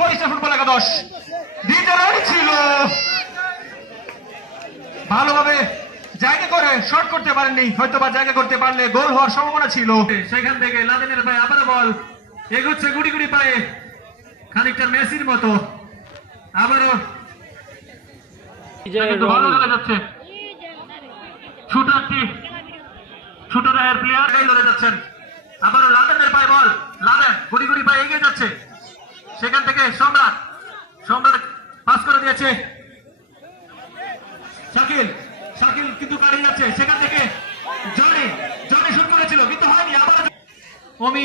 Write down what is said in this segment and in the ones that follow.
Barishal football একাদশ। দ্বিতীয় round ছিল ভালোভাবে জায়গা করে শর্ট করতে পারেননি, হয়তো বা জায়গা করতে পারলে গোল হওয়ার সম্ভাবনা ছিল। সেখান থেকে লাদেনের পায়ে আবার বল এগোচ্ছে গুড়ি গুড়ি পায়ে, খানিকটা মেসির মতো। আবারও ভালো খেলা যাচ্ছে, শুটারের প্লেয়ার লড়ে যাচ্ছেন। আবারও লাদেনের পায়ে বল, লাদেন গুড়ি গুড়ি পায়ে এগিয়ে যাচ্ছে। সেখান থেকে সম্রাট পাস করে দিয়েছে শাকিল, শাকিল কিন্তু কাটিয়ে যাচ্ছে। সেখান থেকে জনি শুট করেছিল কিন্তু হয়নি। আবার অমি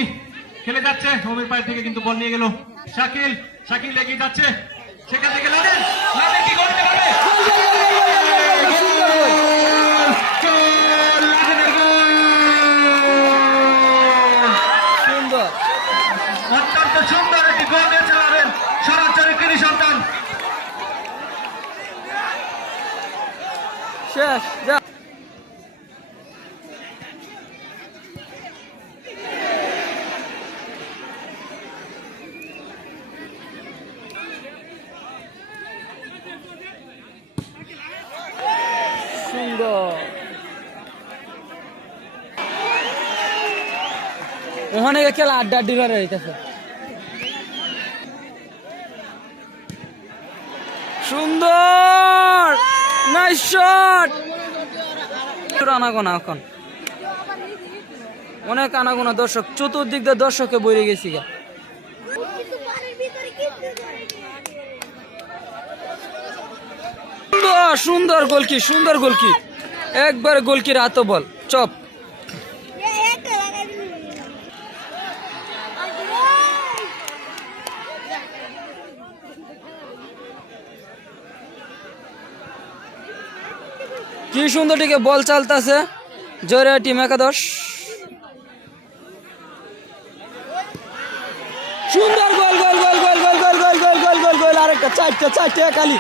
খেলে যাচ্ছে, অমির পায়ে থেকে কিন্তু বল নিয়ে গেল শাকিল এগিয়ে যাচ্ছে। সেখান থেকে লাদেন কি করতে পারবে? অত্যন্ত সুন্দর একটি গোল দিয়েছে লাদেন, সরাসরি কৃষি সন্তান। শেষ যা। সুন্দর। ওখানে খেলা আড্ডা করে হইতেছে। সুন্দর নাইস শট। আনাগোনা এখন অনেক আনাগোনা দর্শক, চতুর্দিক দিয়ে দর্শকে বইরে গেছি গা। সুন্দর গোলকি, সুন্দর গোলকি, একবার গোলকির হাত বল চপ। কি সুন্দর দিকে বল চালতেছে জোরে টিম একাদশ। সুন্দর গোল গোল গোল গোল গোল গোল গোল গোল গোল গোল গোল আরেকটা চারটে খালি।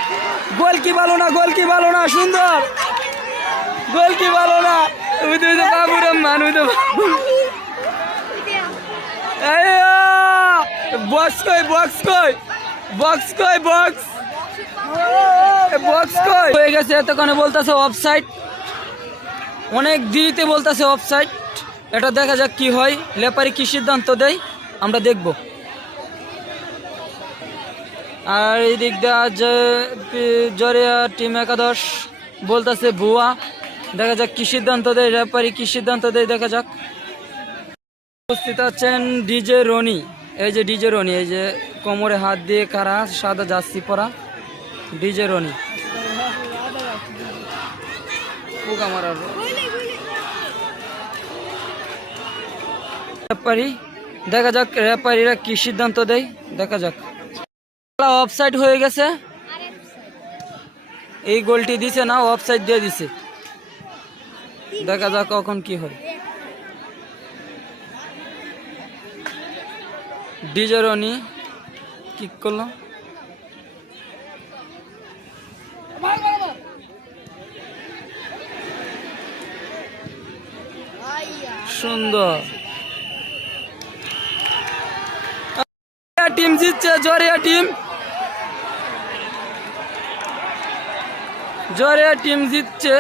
গোল কি ভালো না, সুন্দর গোল কি ভালো না। বাবু রহমান বক্স হয়ে গেছে। এতক্ষণে বলতেছে অফসাইড, অনেক দেরিতে বলতেছে অফসাইড। এটা দেখা যাক কি হয়, লেপারি কি সিদ্ধান্ত দেয় আমরা দেখব। আর এই দিক দিয়ে জরিয়া টিম একাদশ বলতেছে ভুয়া। দেখা যাক কি সিদ্ধান্ত দেয় রেফারি, কি সিদ্ধান্ত দেয় দেখা যাক। উপস্থিত আছেন ডিজে রনি। এই যে ডিজে রনি, এই যে কোমরে হাত দিয়ে কারা, সাদা জার্সি পরা ডিজে রনি। রেফারি দেখা যাক রেফারিরা কি সিদ্ধান্ত দেয় দেখা যাক। অফসাইড হয়ে গেছে, এই গোলটি দিছে না, অফসাইড দিয়ে দিছে। দেখা যাক কখন কি হয়। ডিজে রনি কিক করলো, সুন্দর টিম জিতছে, জরিয়া টিম জিতছে।